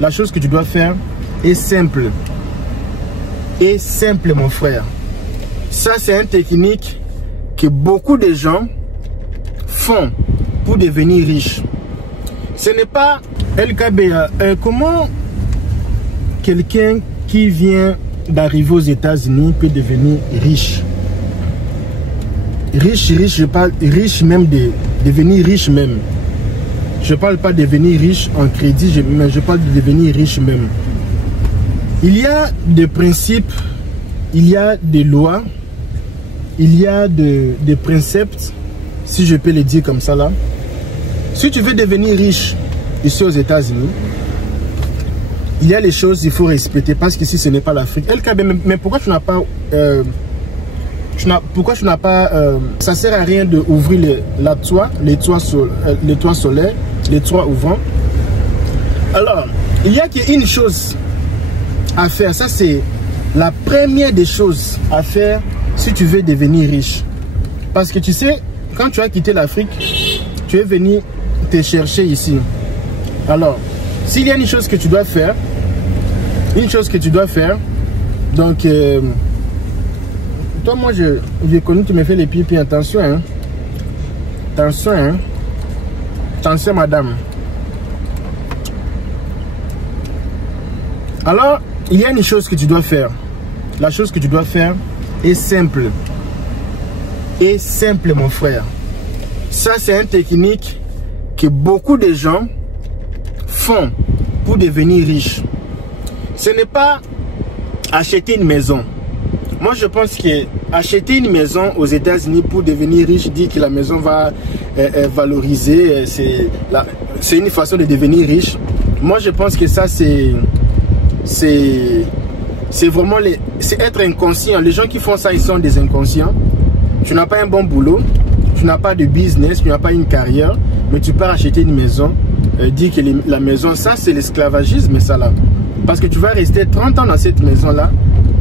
la chose que tu dois faire est simple. Est simple, mon frère. Ça, c'est une technique que beaucoup de gens font pour devenir riches. Ce n'est pas LKBA. Comment quelqu'un qui vient d'arriver aux États-Unis peut devenir riche? Riche, je parle riche même de devenir riche même. Je parle pas de devenir riche en crédit, mais je parle de devenir riche même. Il y a des principes, il y a des lois, il y a des préceptes, si je peux le dire comme ça là. Si tu veux devenir riche ici aux États-Unis, il y a les choses qu'il faut respecter parce qu'ici ce n'est pas l'Afrique. Mais pourquoi tu n'as pas... pourquoi tu n'as pas... ça sert à rien d'ouvrir les toits solaires, les toits ouvrants. Alors, il y a qu'une chose à faire. Ça, c'est la première des choses à faire si tu veux devenir riche. Parce que tu sais, quand tu as quitté l'Afrique, tu es venu te chercher ici. Alors, s'il y a une chose que tu dois faire, donc, toi, moi, j'ai connu, tu me fais les pieds, puis attention, hein. Attention, hein. Attention, madame. Alors, il y a une chose que tu dois faire. La chose que tu dois faire est simple. Est simple, mon frère. Ça, c'est une technique que beaucoup de gens font pour devenir riches. Ce n'est pas acheter une maison. Moi, je pense que acheter une maison aux États-Unis pour devenir riche, dit que la maison va valoriser, c'est une façon de devenir riche. Moi, je pense que ça, c'est vraiment c'est être inconscient. Les gens qui font ça, ils sont des inconscients. Tu n'as pas un bon boulot, tu n'as pas de business, tu n'as pas une carrière, mais tu pars acheter une maison, dire que la maison, ça, c'est l'esclavagisme, ça là. Parce que tu vas rester 30 ans dans cette maison-là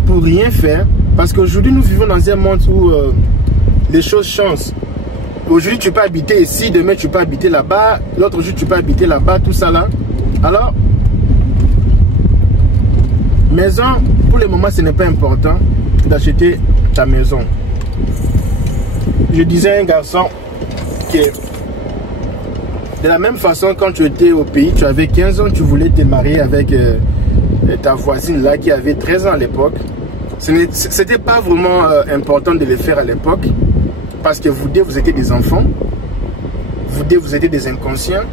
pour rien faire. Parce qu'aujourd'hui, nous vivons dans un monde où les choses changent. Aujourd'hui, tu peux habiter ici, demain, tu peux habiter là-bas, l'autre jour, tu peux habiter là-bas, tout ça là. Alors, maison, pour le moment, ce n'est pas important d'acheter ta maison. Je disais à un garçon que de la même façon, quand tu étais au pays, tu avais 15 ans, tu voulais te marier avec ta voisine là qui avait 13 ans à l'époque. C'était pas vraiment important de le faire à l'époque parce que vous étiez des enfants, vous étiez des inconscients.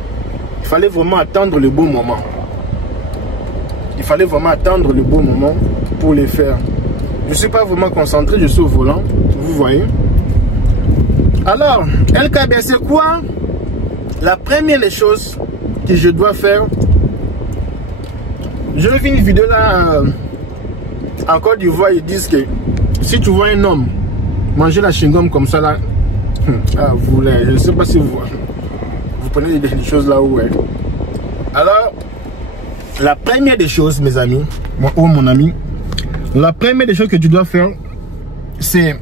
Il fallait vraiment attendre le bon moment. Il fallait vraiment attendre le bon moment pour le faire. Je ne suis pas vraiment concentré, je suis au volant, vous voyez. Alors, LKB, c'est quoi la première des choses que je dois faire? Je vais faire une vidéo là en Côte d'Ivoire. Ils disent que si tu vois un homme manger la chewing-gum comme ça là, je ne sais pas si vous prenez des choses là où est. Alors, la première des choses, mes amis, mon ami, la première des choses que tu dois faire, c'est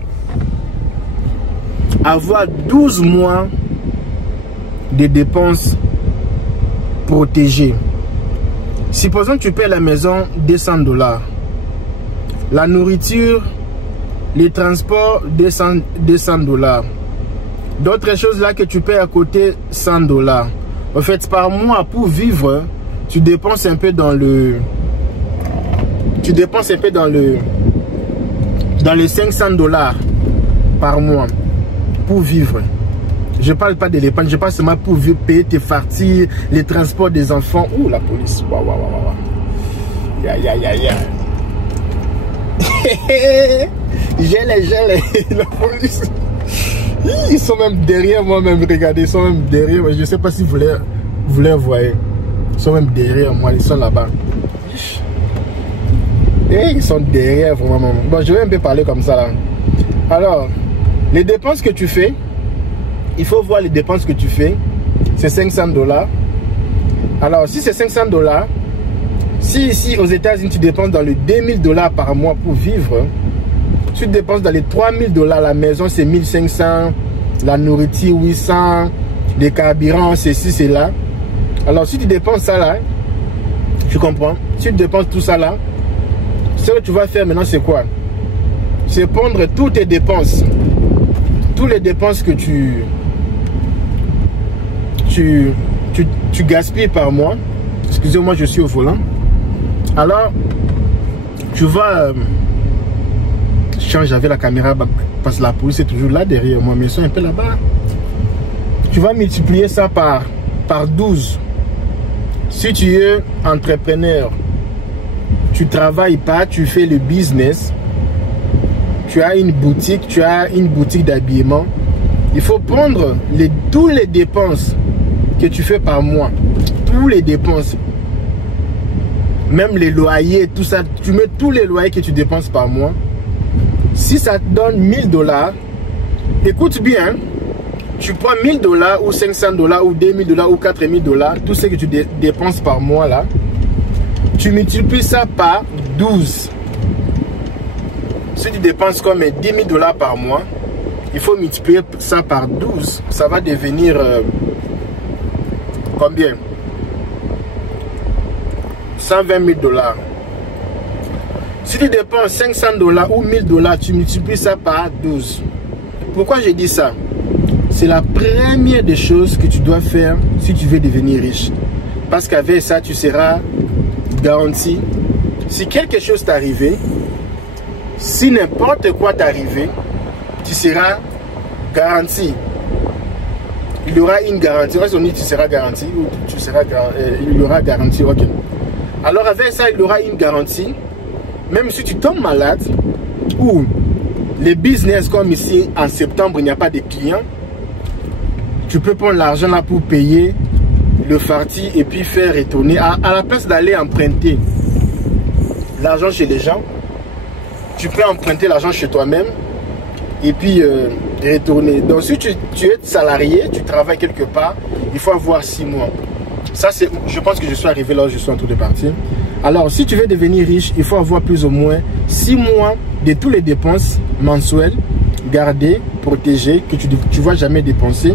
avoir 12 mois de dépenses protégées. Supposons que tu payes la maison $200, la nourriture, les transports $200, d'autres choses là que tu payes à côté $100. En fait, par mois pour vivre, tu dépenses un peu dans le $500 par mois pour vivre. Je parle pas de l'épargne, je parle seulement pour payer tes farcis, les transports des enfants. Ouh, la police. Waouh, waouh, waouh. Ya. Gèle, la police. Ils sont même derrière moi, même. Regardez, ils sont même derrière moi. Je ne sais pas si vous les voyez. Ils sont même derrière moi, ils sont là-bas. Et ils sont derrière vraiment. Bon, je vais un peu parler comme ça là. Alors, les dépenses que tu fais, il faut voir les dépenses que tu fais. C'est $500. Alors, si c'est $500, si ici aux États-Unis tu dépenses dans les $2000 par mois pour vivre, tu dépenses dans les $3000, la maison c'est 1500, la nourriture 800, les carburants c'est ci, c'est là. Alors, si tu dépenses ça là, Tu comprends? Si tu dépenses tout ça là, ce que tu vas faire maintenant, c'est quoi? C'est prendre toutes tes dépenses. Toutes les dépenses que tu gaspilles par mois. Excusez-moi, je suis au volant. Alors, tu vas... j'avais la caméra parce que la police est toujours là derrière moi, mais ils sont un peu là-bas. Tu vas multiplier ça par 12. Si tu es entrepreneur, tu travailles pas, tu fais le business, tu as une boutique d'habillement, il faut prendre tous les dépenses que tu fais par mois, tous les dépenses, même les loyers, tout ça, tu mets tous les loyers que tu dépenses par mois. Si ça te donne 1000 $, écoute bien, tu prends 1000 $ ou 500 $ ou 2000 $ ou 4000 $, tout ce que tu dépenses par mois là, tu multiplies ça par 12. Si tu dépenses comme 10 000 $ par mois, il faut multiplier ça par 12. Ça va devenir combien? 120 000 $. Si tu dépenses 500 $ ou 1000 $, tu multiplies ça par 12. Pourquoi je dis ça? C'est la première des choses que tu dois faire si tu veux devenir riche. Parce qu'avec ça, tu seras garanti. Si quelque chose t'est arrivé, si n'importe quoi t'est arrivé, tu seras garanti. Il y aura une garantie. On dit tu seras garanti ou tu seras il y aura garantie. Ok. Alors avec ça, il y aura une garantie. Même si tu tombes malade ou les business comme ici en septembre, il n'y a pas de clients, tu peux prendre l'argent là pour payer le farti et puis faire retourner. À la place d'aller emprunter l'argent chez les gens, tu peux emprunter l'argent chez toi-même et puis retourner. Donc si tu es salarié, tu travailles quelque part, il faut avoir 6 mois. Ça, je pense que je suis arrivé là où je suis en train de partir. Alors, si tu veux devenir riche, il faut avoir plus ou moins 6 mois de toutes les dépenses mensuelles gardées, protégées, que tu ne vas jamais dépenser.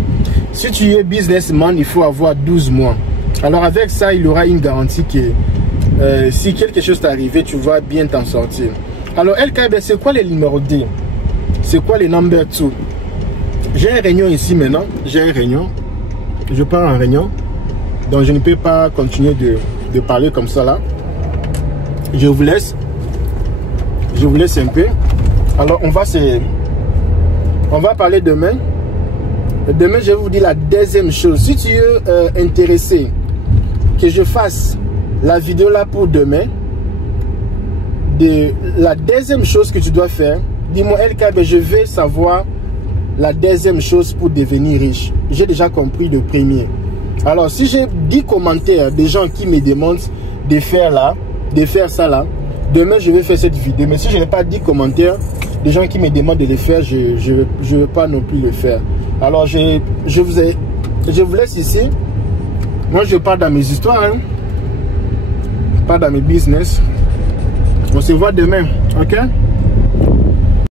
Si tu es businessman, il faut avoir 12 mois. Alors, avec ça, il y aura une garantie que si quelque chose t'est arrivé, tu vas bien t'en sortir. Alors, LKB, c'est quoi les numéros D? C'est quoi les number 2? J'ai une réunion ici maintenant. J'ai une réunion. Je pars en réunion. Donc, je ne peux pas continuer de parler comme ça là. Je vous laisse. Je vous laisse un peu. Alors, on va parler demain. Demain, je vais vous dire la deuxième chose. Si tu es intéressé que je fasse la vidéo là pour demain, la deuxième chose que tu dois faire, dis-moi LKB, je veux savoir la deuxième chose pour devenir riche. J'ai déjà compris le premier. Alors, si j'ai 10 commentaires des gens qui me demandent de faire ça là, demain je vais faire cette vidéo. Mais si je n'ai pas 10 commentaires des gens qui me demandent de le faire, je ne vais pas non plus le faire. Alors, je vous laisse ici. Moi, je pars dans mes histoires, hein. Pas dans mes business. On se voit demain, ok?